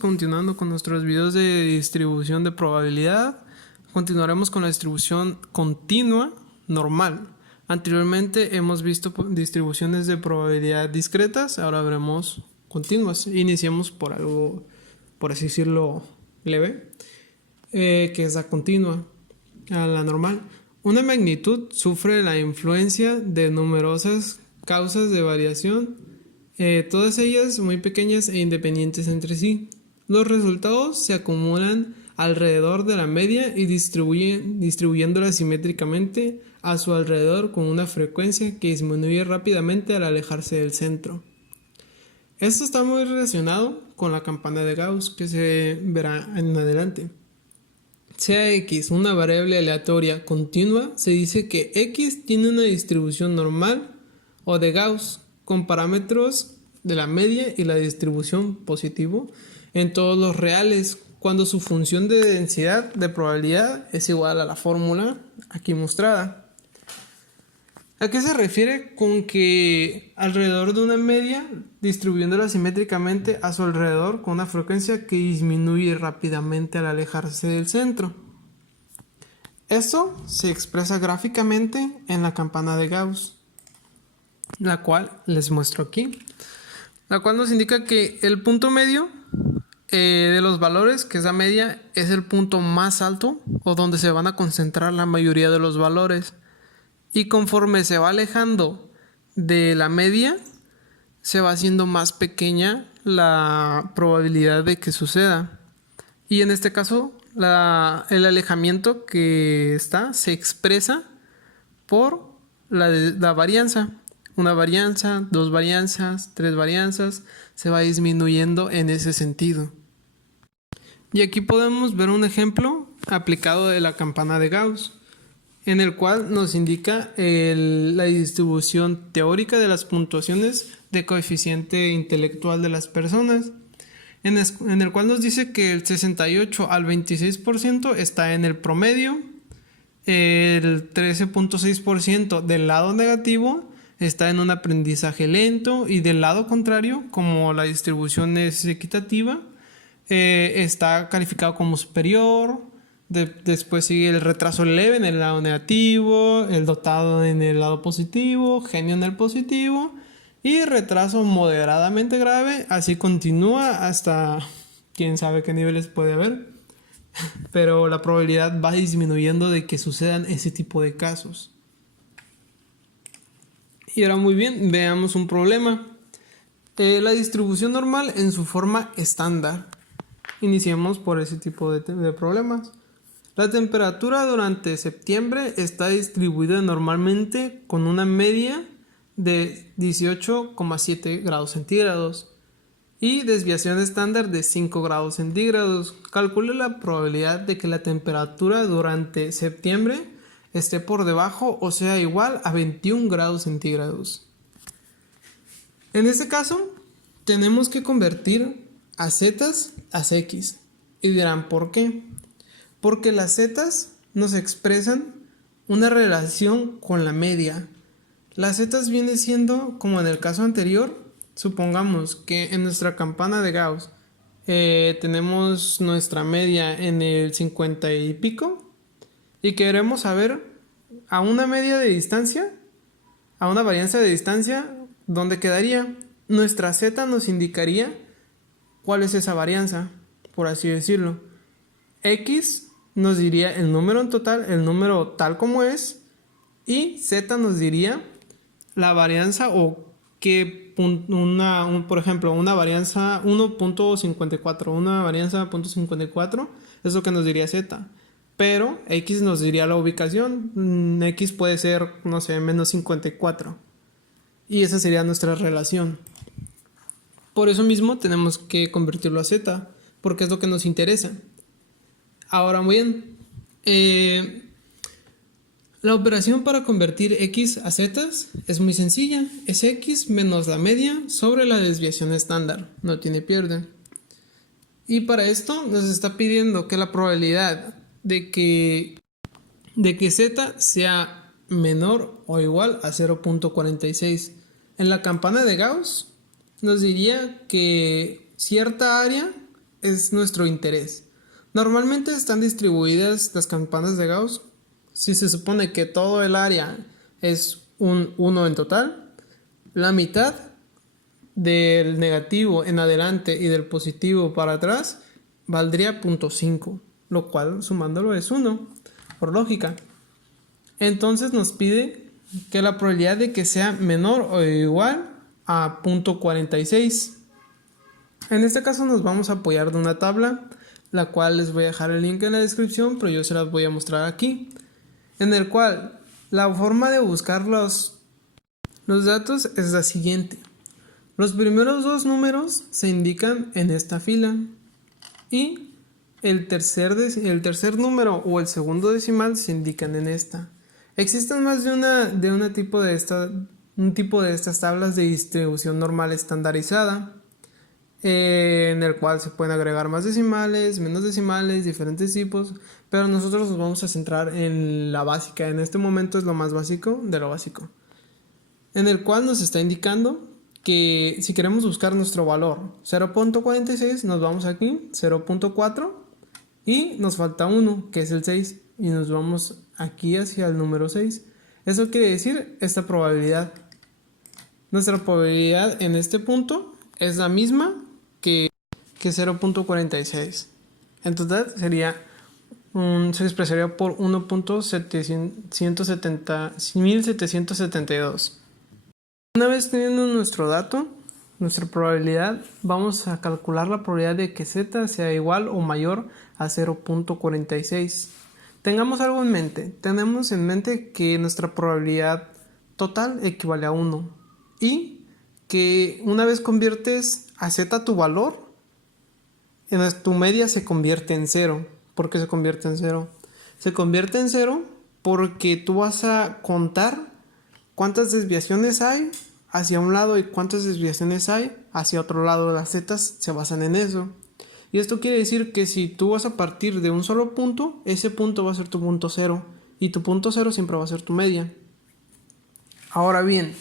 Continuando con nuestros videos de distribución de probabilidad, continuaremos con la distribución continua normal. Anteriormente hemos visto distribuciones de probabilidad discretas, ahora veremos continuas. Iniciemos por algo, por así decirlo, leve, que es la continua, a la normal. Una magnitud sufre la influencia de numerosas causas de variación, todas ellas muy pequeñas e independientes entre sí. Los resultados se acumulan alrededor de la media y distribuyéndola simétricamente a su alrededor con una frecuencia que disminuye rápidamente al alejarse del centro. Esto está muy relacionado con la campana de Gauss, que se verá en adelante. Sea x una variable aleatoria continua, se dice que x tiene una distribución normal o de Gauss con parámetros de la media y la distribución positivo en todos los reales, cuando su función de densidad de probabilidad es igual a la fórmula aquí mostrada. ¿A qué se refiere con que alrededor de una media, distribuyéndola simétricamente a su alrededor con una frecuencia que disminuye rápidamente al alejarse del centro? Esto se expresa gráficamente en la campana de Gauss, la cual les muestro aquí, la cual nos indica que el punto medio de los valores, que es la media, es el punto más alto o donde se van a concentrar la mayoría de los valores, y conforme se va alejando de la media se va haciendo más pequeña la probabilidad de que suceda, y en este caso el alejamiento que está se expresa por la varianza. Una varianza, dos varianzas, tres varianzas, se va disminuyendo en ese sentido. Y aquí podemos ver un ejemplo aplicado de la campana de Gauss, en el cual nos indica la distribución teórica de las puntuaciones de coeficiente intelectual de las personas, en el cual nos dice que el 68 al 26% está en el promedio, el 13.6% del lado negativo está en un aprendizaje lento, y del lado contrario, como la distribución es equitativa, está calificado como superior. Después sigue el retraso leve en el lado negativo, el dotado en el lado positivo, genio en el positivo y retraso moderadamente grave. Así continúa hasta quién sabe qué niveles puede haber, pero la probabilidad va disminuyendo de que sucedan ese tipo de casos. Y ahora muy bien, veamos un problema. La distribución normal en su forma estándar. Iniciemos por ese tipo de problemas. La temperatura durante septiembre está distribuida normalmente con una media de 18,7 grados centígrados y desviación estándar de 5 grados centígrados. Calcule la probabilidad de que la temperatura durante septiembre esté por debajo o sea igual a 21 grados centígrados. En este caso, tenemos que convertir a zetas a x. Y dirán, ¿por qué? Porque las zetas nos expresan una relación con la media. Las zetas viene siendo, como en el caso anterior, supongamos que en nuestra campana de Gauss tenemos nuestra media en el 50 y pico, y queremos saber a una media de distancia, a una varianza de distancia, ¿dónde quedaría? Nuestra z nos indicaría cuál es esa varianza, por así decirlo. X nos diría el número en total, el número tal como es, y z nos diría la varianza o qué por ejemplo, una varianza 1.54, una varianza 0.54 es lo que nos diría z. Pero x nos diría la ubicación. X puede ser, no sé, menos 54. Y esa sería nuestra relación. Por eso mismo tenemos que convertirlo a z, porque es lo que nos interesa. Ahora bien, la operación para convertir x a z es muy sencilla. Es x menos la media sobre la desviación estándar. No tiene pierde. Y para esto nos está pidiendo que la probabilidad de que z sea menor o igual a 0.46. En la campana de Gauss nos diría que cierta área es nuestro interés. Normalmente están distribuidas las campanas de Gauss. Si se supone que todo el área es un 1 en total, la mitad del negativo en adelante y del positivo para atrás valdría 0.5, lo cual sumándolo es 1, por lógica. Entonces nos pide que la probabilidad de que sea menor o igual a 0.46. En este caso nos vamos a apoyar de una tabla, la cual les voy a dejar el link en la descripción, pero yo se las voy a mostrar aquí, en el cual la forma de buscar los datos es la siguiente. Los primeros dos números se indican en esta fila y el tercer número o el segundo decimal se indican en esta. Existen más de un tipo de estas tablas de distribución normal estandarizada, en el cual se pueden agregar más decimales, menos decimales, diferentes tipos, pero nosotros nos vamos a centrar en la básica. En este momento es lo más básico de lo básico, en el cual nos está indicando que si queremos buscar nuestro valor 0.46, nos vamos aquí, 0.4, y nos falta 1, que es el 6, y nos vamos aquí hacia el número 6. Eso quiere decir esta probabilidad. Nuestra probabilidad en este punto es la misma que 0.46. En total se expresaría por 1.1772. Una vez teniendo nuestro dato, nuestra probabilidad, vamos a calcular la probabilidad de que z sea igual o mayor a 0.46. Tengamos algo en mente. Tenemos en mente que nuestra probabilidad total equivale a 1 y que una vez conviertes a z tu valor, tu media se convierte en 0. ¿Por qué se convierte en 0? Se convierte en 0 porque tú vas a contar cuántas desviaciones hay hacia un lado y cuántas desviaciones hay hacia otro lado. Las zetas se basan en eso. Y esto quiere decir que si tú vas a partir de un solo punto, ese punto va a ser tu punto 0. Y tu punto 0 siempre va a ser tu media. Ahora bien,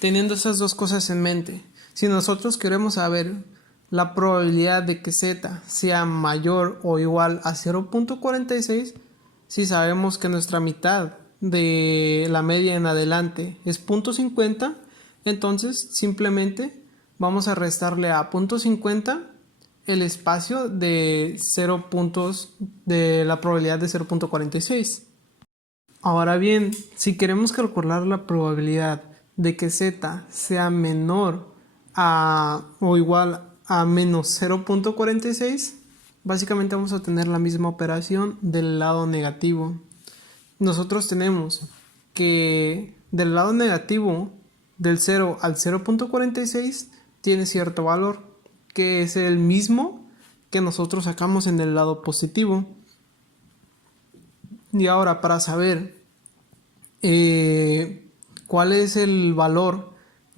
teniendo esas dos cosas en mente, si nosotros queremos saber la probabilidad de que z sea mayor o igual a 0.46, si sabemos que nuestra mitad de la media en adelante es 0.50, entonces simplemente vamos a restarle a 0.50 el espacio de 0 puntos de la probabilidad de 0.46. Ahora bien, si queremos calcular la probabilidad de que z sea menor a o igual a menos 0.46, básicamente vamos a tener la misma operación del lado negativo. Nosotros tenemos que del lado negativo, del 0 al 0.46, tiene cierto valor, que es el mismo que nosotros sacamos en el lado positivo. Y ahora, para saber cuál es el valor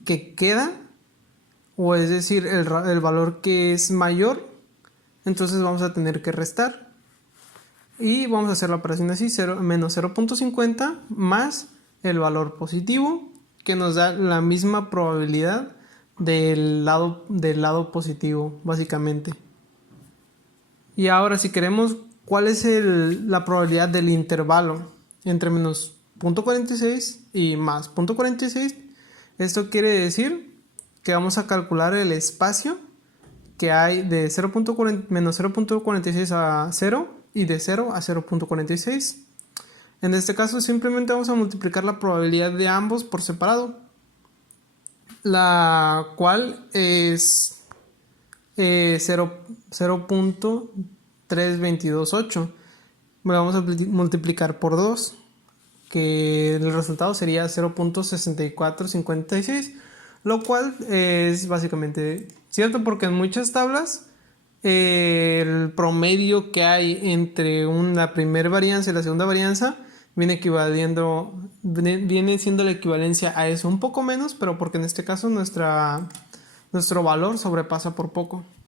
que queda, o es decir, el valor que es mayor, entonces vamos a tener que restar. Y vamos a hacer la operación así, menos 0.50 más el valor positivo, que nos da la misma probabilidad del lado positivo, básicamente. Y ahora, si queremos cuál es la probabilidad del intervalo entre menos 0.46 y más 0.46, esto quiere decir que vamos a calcular el espacio que hay de menos 0.46 a 0 y de 0 a 0.46. En este caso simplemente vamos a multiplicar la probabilidad de ambos por separado, la cual es 0.3228. Vamos a multiplicar por 2, que el resultado sería 0.6456, lo cual es básicamente cierto porque en muchas tablas el promedio que hay entre la primera varianza y la segunda varianza viene siendo la equivalencia a eso, un poco menos, pero porque en este caso nuestro valor sobrepasa por poco.